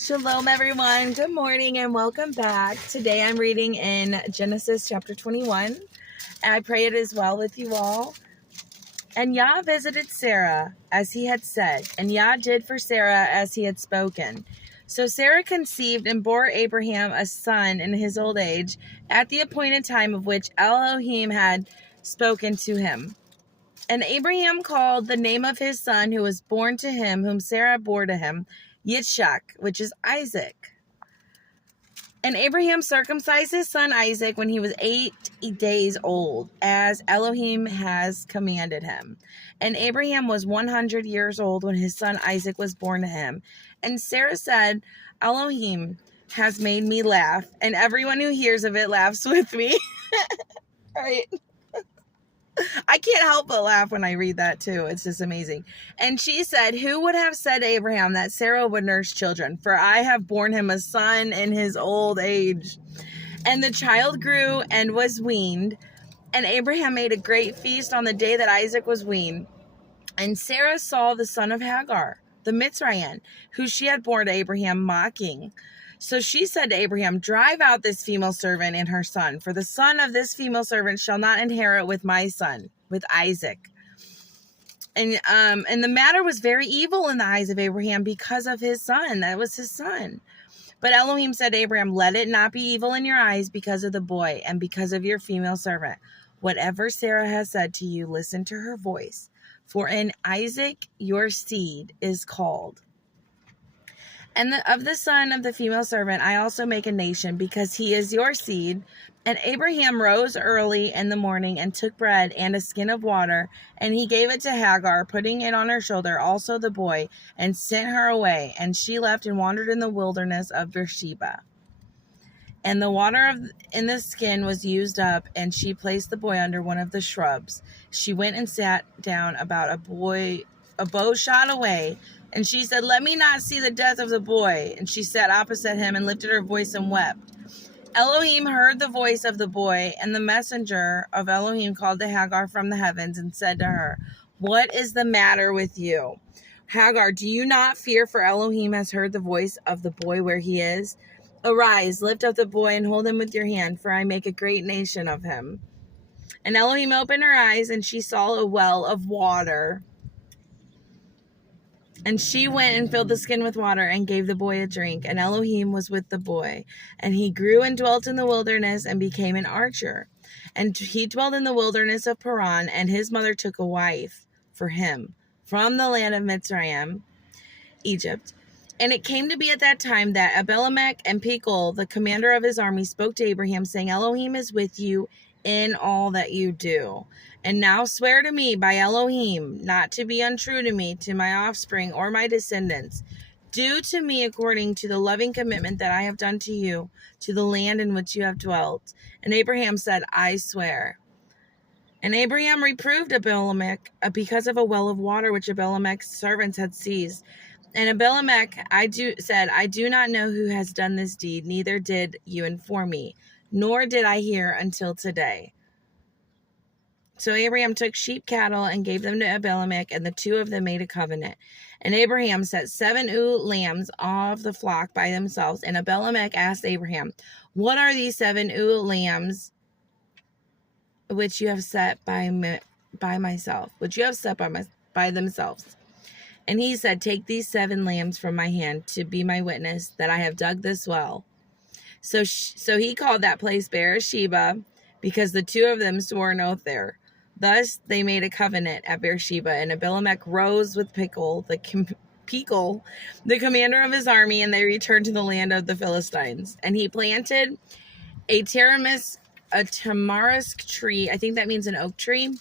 Shalom, everyone. Good morning and welcome back. Today I'm reading in Genesis chapter 21, and I pray it is well with you all. And Yah visited Sarah as he had said, and Yah did for Sarah as he had spoken. So Sarah conceived and bore Abraham a son in his old age, at the appointed time of which Elohim had spoken to him. And Abraham called the name of his son who was born to him, whom Sarah bore to him, Yitzchak, which is Isaac. And Abraham circumcised his son Isaac when he was 8 days old, as Elohim has commanded him. And Abraham was 100 years old when his son Isaac was born to him. And Sarah said, Elohim has made me laugh, and everyone who hears of it laughs with me. Right? I can't help but laugh when I read that too. It's just amazing. And she said, who would have said to Abraham that Sarah would nurse children? For I have borne him a son in his old age. And the child grew and was weaned. And Abraham made a great feast on the day that Isaac was weaned. And Sarah saw the son of Hagar, the Mitzrayim, who she had borne to Abraham, mocking. So she said to Abraham, drive out this female servant and her son, for the son of this female servant shall not inherit with my son, with Isaac. And the matter was very evil in the eyes of Abraham because of his son. That was his son. But Elohim said to Abraham, let it not be evil in your eyes because of the boy and because of your female servant. Whatever Sarah has said to you, listen to her voice. For in Isaac your seed is called. And of the son of the female servant, I also make a nation, because he is your seed. And Abraham rose early in the morning and took bread and a skin of water, and he gave it to Hagar, putting it on her shoulder, also the boy, and sent her away. And she left and wandered in the wilderness of Beersheba. And the water in the skin was used up, and she placed the boy under one of the shrubs. She went and sat down about a bow shot away. And she said, let me not see the death of the boy. And she sat opposite him and lifted her voice and wept. Elohim heard the voice of the boy, and the messenger of Elohim called to Hagar from the heavens and said to her, what is the matter with you? Hagar, do you not fear, for Elohim has heard the voice of the boy where he is? Arise, lift up the boy and hold him with your hand, for I make a great nation of him. And Elohim opened her eyes, and she saw a well of water. And she went and filled the skin with water and gave the boy a drink. And Elohim was with the boy. And he grew and dwelt in the wilderness and became an archer. And he dwelt in the wilderness of Paran. And his mother took a wife for him from the land of Mitzrayim, Egypt. And it came to be at that time that Abimelech and Phicol, the commander of his army, spoke to Abraham, saying, Elohim is with you in all that you do. And now swear to me by Elohim not to be untrue to me, to my offspring or my descendants. Do to me according to the loving commitment that I have done to you, to the land in which you have dwelt. And Abraham said, I swear. And Abraham reproved Abimelech because of a well of water which Abimelech's servants had seized. And Abimelech said, I do not know who has done this deed, neither did you inform me, nor did I hear until today. So Abraham took sheep, cattle, and gave them to Abimelech, and the two of them made a covenant. And Abraham set 7 ewe lambs of the flock by themselves. And Abimelech asked Abraham, what are these 7 ewe lambs which you have set by myself, which you have set by themselves? And he said, take these 7 lambs from my hand to be my witness that I have dug this well. So he called that place Beersheba, because the two of them swore an oath there. Thus they made a covenant at Beersheba, and Abimelech rose with Phicol, the commander of his army, and they returned to the land of the Philistines. And he planted a tamarisk tree, I think that means an oak tree,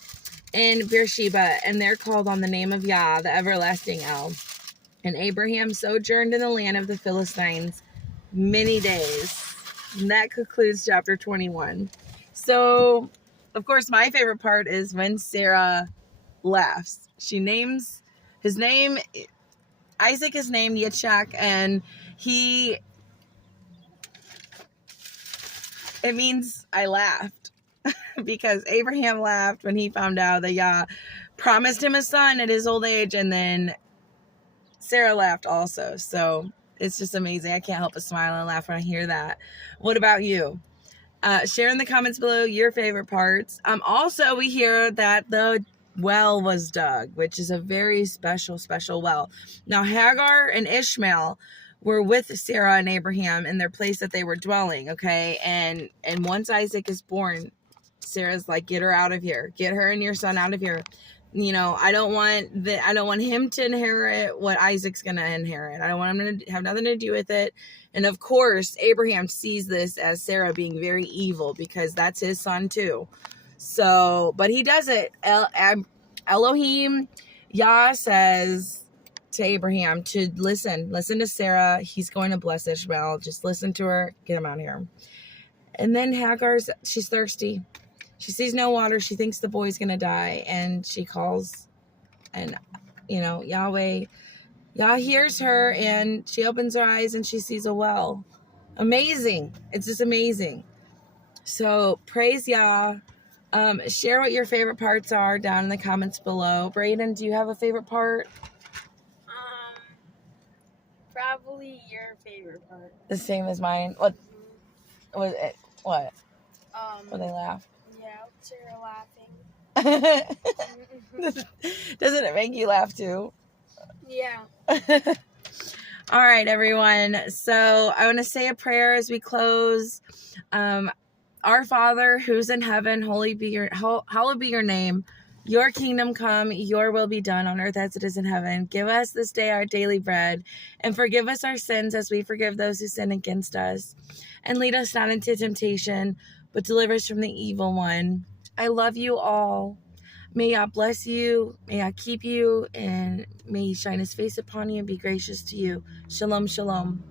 in Beersheba, and they're called on the name of Yah, the everlasting El. And Abraham sojourned in the land of the Philistines many days. And that concludes chapter 21. So, of course, my favorite part is when Sarah laughs. She names his name, Isaac is named Yitzchak, and it means I laughed. Because Abraham laughed when he found out that Yah promised him a son at his old age, and then Sarah laughed also. So It's just amazing. I can't help but smile and laugh when I hear that. What about you? Share in the comments below your favorite parts. Also, we hear that the well was dug, which is a very special well. Now, Hagar and Ishmael were with Sarah and Abraham in their place that they were dwelling, okay? And once Isaac is born, Sarah's like, get her out of here. Get her and your son out of here. You know, I don't want him to inherit what Isaac's going to inherit. I don't want him to have nothing to do with it. And of course, Abraham sees this as Sarah being very evil because that's his son too. So, but he does it. Elohim, Yah says to Abraham to listen to Sarah. He's going to bless Ishmael. Just listen to her. Get him out of here. And then she's thirsty. She sees no water. She thinks the boy's going to die. And she calls. And, you know, Yah hears her. And she opens her eyes and she sees a well. Amazing. It's just amazing. So praise Yah. Share what your favorite parts are down in the comments below. Brayden, do you have a favorite part? Probably your favorite part. The same as mine. What was it? What? When they laugh. Yeah, Sarah laughing. Doesn't it make you laugh too? Yeah. All right, everyone. So I want to say a prayer as we close. Our Father, who's in heaven, hallowed be your name. Your kingdom come, your will be done on earth as it is in heaven. Give us this day our daily bread, and forgive us our sins as we forgive those who sin against us. And lead us not into temptation, but deliver us from the evil one. I love you all. May Yah bless you, may Yah keep you, and may He shine His face upon you and be gracious to you. Shalom, shalom.